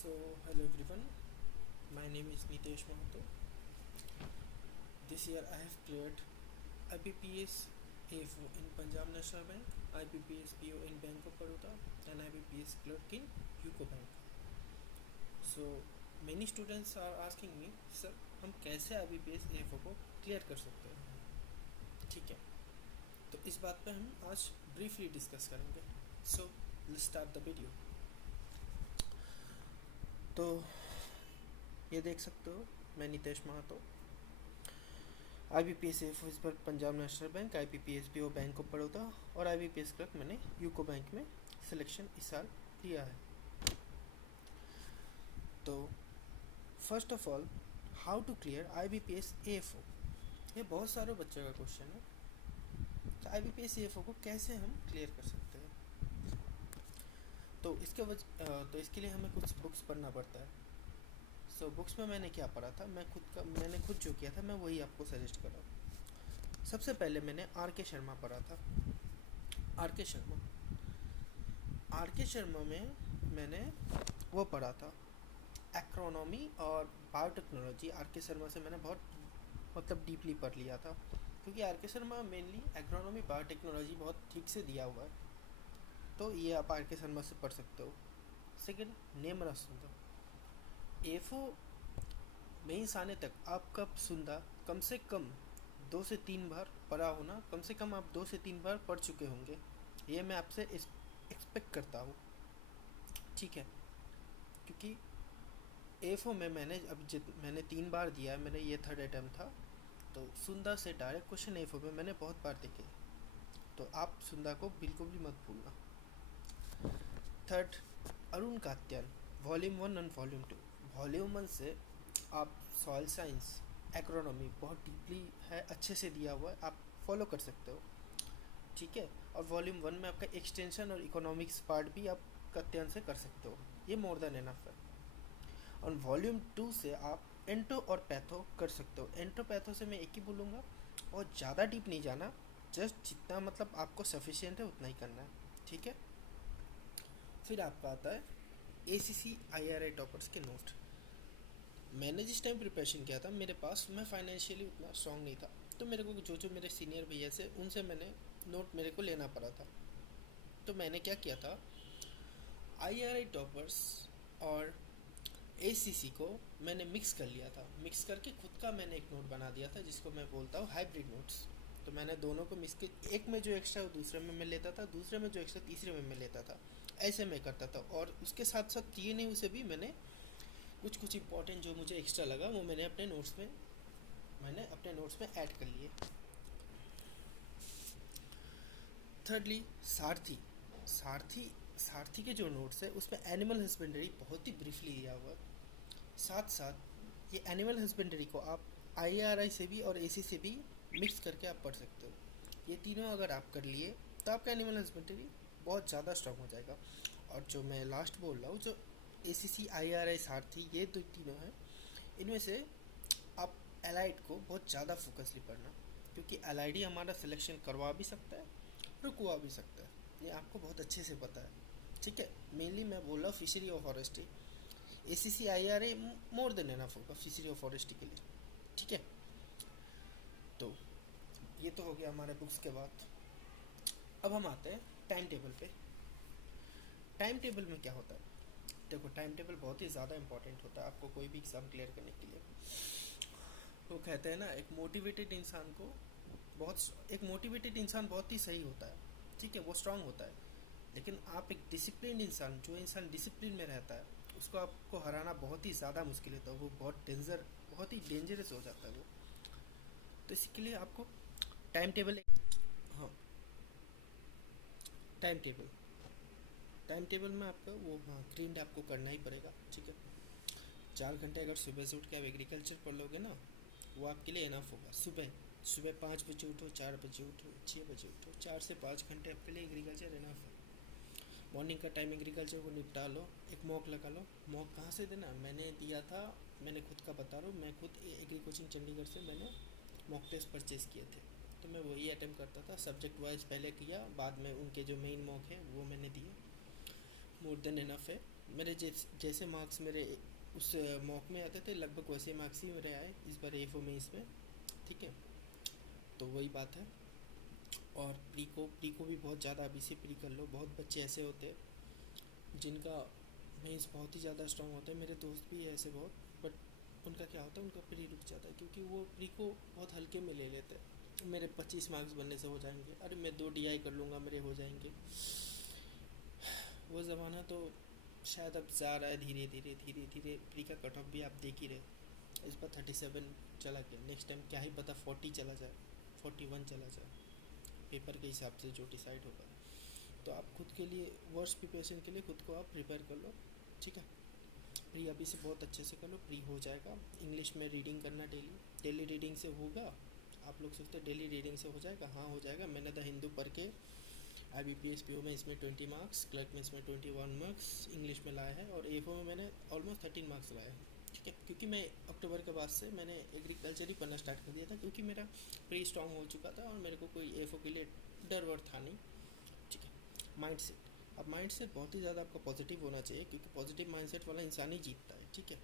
So, hello everyone. My name is Nitesh Mahato. This year I have cleared IBPS AFO in Punjab National Bank, IBPS PO in Bank of Baroda, and IBPS clerk in UCO Bank. So, many students are asking me, sir हम कैसे IBPS AFO को clear कर सकते हैं? ठीक है, तो इस बात पे हम आज ब्रीफली डिस्कस करेंगे. So let's start the video. तो ये देख सकते हो, मैं नितेश महातो, IBPS एफ इस पर Punjab National Bank, IBPS PO Bank of Baroda और IBPS क्लर्क मैंने यूको बैंक में सिलेक्शन इस साल लिया है. तो first of all, how to clear IBPS AFO, ये बहुत सारे बच्चों का क्वेश्चन है. तो IBPS AFO को कैसे हम क्लियर कर सकते हैं? तो इसके लिए हमें कुछ बुक्स पढ़ना पड़ता है. सो बुक्स में मैंने क्या पढ़ा था, मैंने खुद जो किया था मैं वही आपको सजेस्ट कर रहा हूँ. सबसे पहले मैंने R.K. शर्मा पढ़ा था. R.K. शर्मा में मैंने वो पढ़ा था एक्रोनॉमी और बायोटेक्नोलॉजी. R.K. शर्मा से मैंने बहुत डीपली पढ़ लिया था, क्योंकि R.K. Sharma mainly agronomy biotechnology बहुत ठीक से दिया हुआ है. तो ये आप R.K. शर्मा से पढ़ सकते हो. सेकेंड, नेमरा सुंदर. एफओ मेंस आने तक आप कम से कम 2 से 3 बार पढ़ा होना, कम से कम आप 2 से 3 बार पढ़ चुके होंगे, ये मैं आपसे एक्सपेक्ट करता हूँ. ठीक है, क्योंकि एफओ में मैंने 3 बार दिया है, मैंने ये थर्ड अटैम्प्ट था. तो सुंदा से डायरेक्ट क्वेश्चन एफओ में मैंने बहुत बार देखे, तो आप सुंदा को बिल्कुल भी मत भूलना. थर्ड, अरुण कात्यान, वॉल्यूम 1 और वॉल्यूम 2. वॉल्यूम 1 से आप सॉइल साइंस, एग्रोनॉमी बहुत डीपली है, अच्छे से दिया हुआ है, आप फॉलो कर सकते हो. ठीक है, और वॉल्यूम 1 में आपका एक्सटेंशन और इकोनॉमिक्स पार्ट भी आप कात्यान से कर सकते हो, ये मोर देन एनफ है. और वॉल्यूम 2 से आप एंटो और पैथो कर सकते हो. एंटो पैथो से मैं एक ही बोलूँगा, और ज़्यादा डीप नहीं जाना, जस्ट जितना मतलब आपको सफिशिएंट है उतना ही करना है. ठीक है, फिर आपका आता है ACC IRI टॉपर्स के नोट. मैंने जिस टाइम प्रिपरेशन किया था, मेरे पास, मैं फाइनेंशियली उतना स्ट्रॉन्ग नहीं था, तो मेरे को जो मेरे सीनियर भैया से, उनसे मैंने नोट मेरे को लेना पड़ा था. तो मैंने क्या किया था, IRI टॉपर्स और ACC को मैंने मिक्स कर लिया था. मिक्स करके खुद का मैंने एक नोट बना दिया था, जिसको मैं बोलता हूँ हाइब्रिड नोट्स. तो मैंने दोनों को मिक्स कर, एक में जो एक्स्ट्रा दूसरे में मैं लेता था, दूसरे में जो एक्स्ट्रा तीसरे में मैं लेता था, ऐसे मैं करता था. और उसके साथ साथ TNU से भी मैंने कुछ इंपॉर्टेंट जो मुझे एक्स्ट्रा लगा, वो मैंने अपने नोट्स में ऐड कर लिए. थर्डली, सारथी के जो नोट्स है उसमें एनिमल हस्बेंड्री बहुत ही ब्रीफली दिया हुआ है. साथ साथ ये एनिमल हस्बेंड्री को आप IRI से भी और AC से भी मिक्स करके आप पढ़ सकते हो. ये तीनों अगर आप कर लिए तो आपका एनिमल हस्बेंड्री बहुत ज़्यादा स्ट्रॉन्ग हो जाएगा. और जो मैं लास्ट बोल रहा हूँ, जो ACC IRI सारथी, ये दो तीनों हैं, इनमें से आप एलाइड को बहुत ज़्यादा फोकसली पढ़ना, क्योंकि LID हमारा सिलेक्शन करवा भी सकता है, रुकवा भी सकता है, ये आपको बहुत अच्छे से पता है. ठीक है, मेनली मैं बोल रहा हूँ फिशरी और forestry. ACC IRI more than enough होगा फिशरी और फॉरेस्ट्री के लिए. ठीक है, तो ये तो हो गया हमारे बुक्स के बाद. अब हम आते हैं टाइम टेबल पे. टाइम टेबल में क्या होता है, देखो, टाइम टेबल बहुत ही ज़्यादा इंपॉर्टेंट होता है आपको कोई भी एग्ज़ाम क्लियर करने के लिए. वो कहते हैं ना, एक मोटिवेटेड इंसान बहुत ही सही होता है. ठीक है, वो स्ट्रांग होता है. लेकिन आप एक डिसिप्लिन इंसान, जो इंसान डिसिप्लिन में रहता है, उसको आपको हराना बहुत ही ज़्यादा मुश्किल होता है. वो बहुत ही डेंजरस हो जाता है वो. तो इसके लिए आपको टाइम टेबल, हाँ, टाइम टेबल में आपका वो, हाँ, ग्रीन डे आपको करना ही पड़ेगा. ठीक है, 4 घंटे अगर सुबह से उठ के आप एग्रीकल्चर पढ़ लोगे ना, वो आपके लिए इनफ होगा. सुबह 5 बजे उठो, 4 बजे उठो, 6 बजे उठो, 4 से 5 घंटे आपके लिए एग्रीकल्चर इनफ है. मॉर्निंग का टाइम एग्रीकल्चर को निपटा लो, एक मॉक लगा लो. मॉक कहाँ से देना, मैंने दिया था, मैंने खुद का बता रहा हूँ, मैं खुद एग्री कोचिंग चंडीगढ़ से मैंने मॉक टेस्ट परचेज़ किए थे. तो मैं वही अटैम्प्ट करता था, सब्जेक्ट वाइज पहले किया, बाद में उनके जो मेन मॉक है वो मैंने दिए. मोर देन इनफ है. मेरे जैसे मार्क्स मेरे उस मॉक में आते थे लगभग वैसे मार्क्स ही मेरे आए इस बार एफओ में इसमें। ठीक है, तो वही बात है। और प्री को भी बहुत ज़्यादा अभी से प्री कर लो। बहुत बच्चे ऐसे होते हैं जिनका मेंस बहुत ही ज़्यादा स्ट्रांग होता है, मेरे दोस्त भी है ऐसे बहुत, बट उनका क्या होता है, उनका प्री रुक जाता है क्योंकि वो प्री को बहुत हल्के में ले लेते हैं। मेरे 25 मार्क्स बनने से हो जाएंगे, अरे मैं 2 DI कर लूँगा मेरे हो जाएंगे। वो ज़माना तो शायद अब जा रहा है धीरे धीरे धीरे धीरे। प्री का कट ऑफ भी आप देख ही रहे, इस बार 37 चला गया, नेक्स्ट टाइम क्या ही पता 40 चला जाए, 41 चला जाए, पेपर के हिसाब से जो डिसाइड होगा। तो आप खुद के लिए वर्स्ट प्रिपरेशन के लिए खुद को आप प्रिपेयर कर लो। ठीक है, प्री अभी से बहुत अच्छे से कर लो, प्री हो जाएगा। इंग्लिश में रीडिंग करना डेली, डेली रीडिंग से होगा। आप लोग सोचते हैं डेली रीडिंग से हो जाएगा, हाँ हो जाएगा। मैंने द हिंदू पढ़ के IBPS PO में इसमें 20 मार्क्स, क्लर्क में इसमें 21 मार्क्स इंग्लिश में लाया है, और एफओ में मैंने ऑलमोस्ट 13 मार्क्स लाए हैं। ठीक है, क्योंकि मैं अक्टूबर के बाद से मैंने एग्रीकल्चर ही पढ़ना स्टार्ट कर दिया था, क्योंकि मेरा प्री स्ट्रॉन्ग हो चुका था और मेरे को कोई एफओ के लिए डर वर था नहीं। ठीक है, माइंड सेट, अब माइंड सेट बहुत ही ज़्यादा आपका पॉजिटिव होना चाहिए, क्योंकि पॉजिटिव माइंड सेट वाला इंसान ही जीतता है। ठीक है,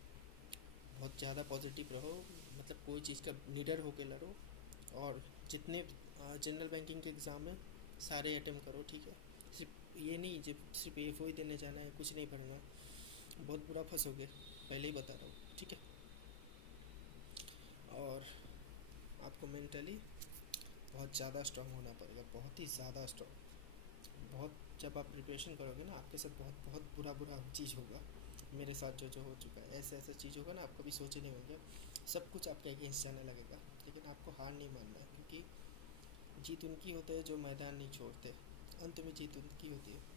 बहुत ज़्यादा पॉजिटिव रहो, मतलब कोई चीज़ का निडर होकर लड़ो, और जितने जनरल बैंकिंग के एग्ज़ाम है सारे अटेम्प्ट करो। ठीक है, सिर्फ ये नहीं जब सिर्फ एफओ ही देने जाना है, कुछ नहीं पढ़ना, बहुत बुरा फंसोगे, पहले ही बता रहा हूँ। ठीक है, और आपको मेंटली बहुत ज़्यादा स्ट्रांग होना पड़ेगा, बहुत ही ज़्यादा स्ट्रांग। बहुत, जब आप प्रिपरेशन करोगे ना आपके साथ बहुत बहुत बुरा बुरा चीज़ होगा। मेरे साथ जो जो हो चुका है, ऐसे ऐसे चीज़ होगा ना, आप कभी सोचे नहीं होंगे, सब कुछ आपके अगेंस्ट जाने लगेगा, लेकिन आपको हार नहीं मानना है, क्योंकि जीत उनकी होती है जो मैदान नहीं छोड़ते, अंत में जीत उनकी होती है।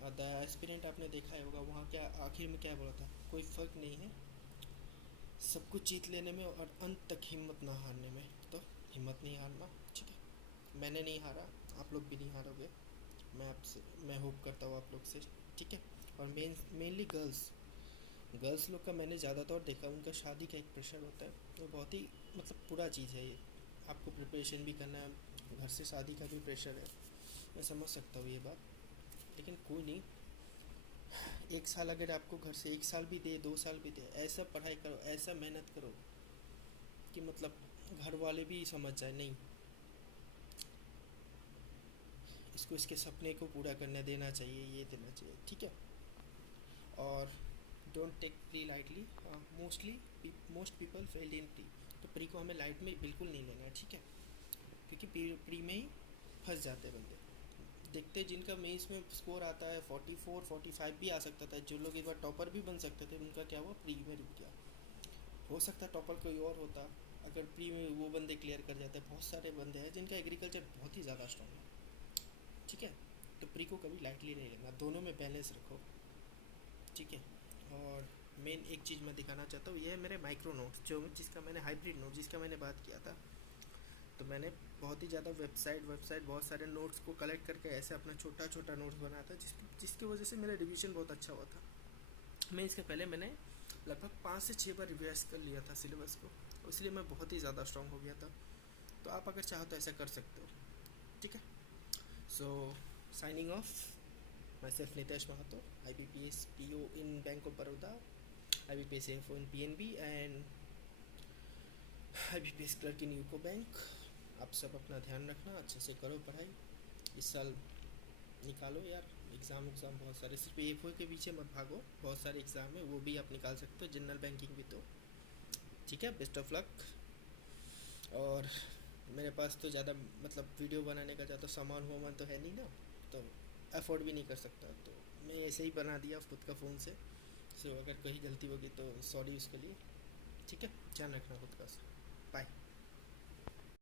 और द एस्पिरेंट आपने देखा ही होगा, वहाँ क्या आखिर में क्या बोला था, कोई फ़र्क नहीं है सब कुछ जीत लेने में और अंत तक हिम्मत ना हारने में। तो हिम्मत नहीं हारना। ठीक है, मैंने नहीं हारा, आप लोग भी नहीं हारोगे, मैं होप करता हूँ आप लोग से। ठीक है, और मेनली गर्ल्स लोग का मैंने ज़्यादातर देखा, उनका शादी का एक प्रेशर होता है, वो बहुत ही मतलब बुरा चीज़ है ये। आपको प्रिपरेशन भी करना है, घर से शादी का भी प्रेशर है, मैं समझ सकता हूँ ये बात, लेकिन कोई नहीं। 1 साल अगर आपको घर से 1 साल भी दे, 2 साल भी दे, ऐसा पढ़ाई करो, ऐसा मेहनत करो कि मतलब घर वाले भी समझ जाए, नहीं इसको इसके सपने को पूरा करने देना चाहिए, ये देना चाहिए। ठीक है, और don't take pre lightly. Most people failed in pre, तो प्री को हमें लाइट में बिल्कुल नहीं लेना है। ठीक है, क्योंकि प्री में ही फंस जाते हैं बंदे। देखते जिनका मेंस में स्कोर आता है 44 45 भी आ सकता था, जो लोग एक बार टॉपर भी बन सकते थे, उनका क्या हुआ, प्री में रुक गया। हो सकता है टॉपर कोई और होता, अगर प्री में वो बंदे क्लियर कर जाते। बहुत सारे बंदे हैं जिनका एग्रीकल्चर बहुत ही ज़्यादा स्ट्रॉन्ग है। ठीक है, तो प्री को कभी लाइटली नहीं लेना, दोनों में बैलेंस रखो। ठीक है, और मेन एक चीज़ मैं दिखाना चाहता हूँ, ये है मेरे माइक्रो नोट्स, जो जिसका मैंने हाइब्रिड नोट जिसका मैंने बात किया था। तो मैंने बहुत ही ज़्यादा वेबसाइट बहुत सारे नोट्स को कलेक्ट करके ऐसे अपना छोटा छोटा नोट्स बनाया था, जिसकी वजह से मेरा रिवीजन बहुत अच्छा हुआ था। मैं इसके पहले मैंने लगभग 5 से 6 बार रिवाइज कर लिया था सिलेबस को, इसलिए मैं बहुत ही ज़्यादा स्ट्रॉन्ग हो गया था। तो आप अगर चाहो तो ऐसा कर सकते हो। ठीक है, so signing off, myself Nitesh Mahato, IBPS PO in bank of Baroda, IBPS AFO in PNB and IBPS clerk in UCO bank. आप सब अपना ध्यान रखना, अच्छे से करो पढ़ाई, इस साल निकालो यार। एग्ज़ाम बहुत सारे, सिर्फ एफओ के पीछे मत भागो, बहुत सारे एग्ज़ाम है वो भी आप निकाल सकते हो, जनरल बैंकिंग भी। तो ठीक है, बेस्ट ऑफ लक। और मेरे पास तो ज़्यादा मतलब वीडियो बनाने का ज़्यादा सामान तो है नहीं ना, तो अफोर्ड भी नहीं कर सकता, तो मैं ऐसे ही बना दिया खुद का फ़ोन से। सो अगर कहीं गलती होगी तो सॉरी उसके लिए। ठीक है, ध्यान रखना खुद का। बाय।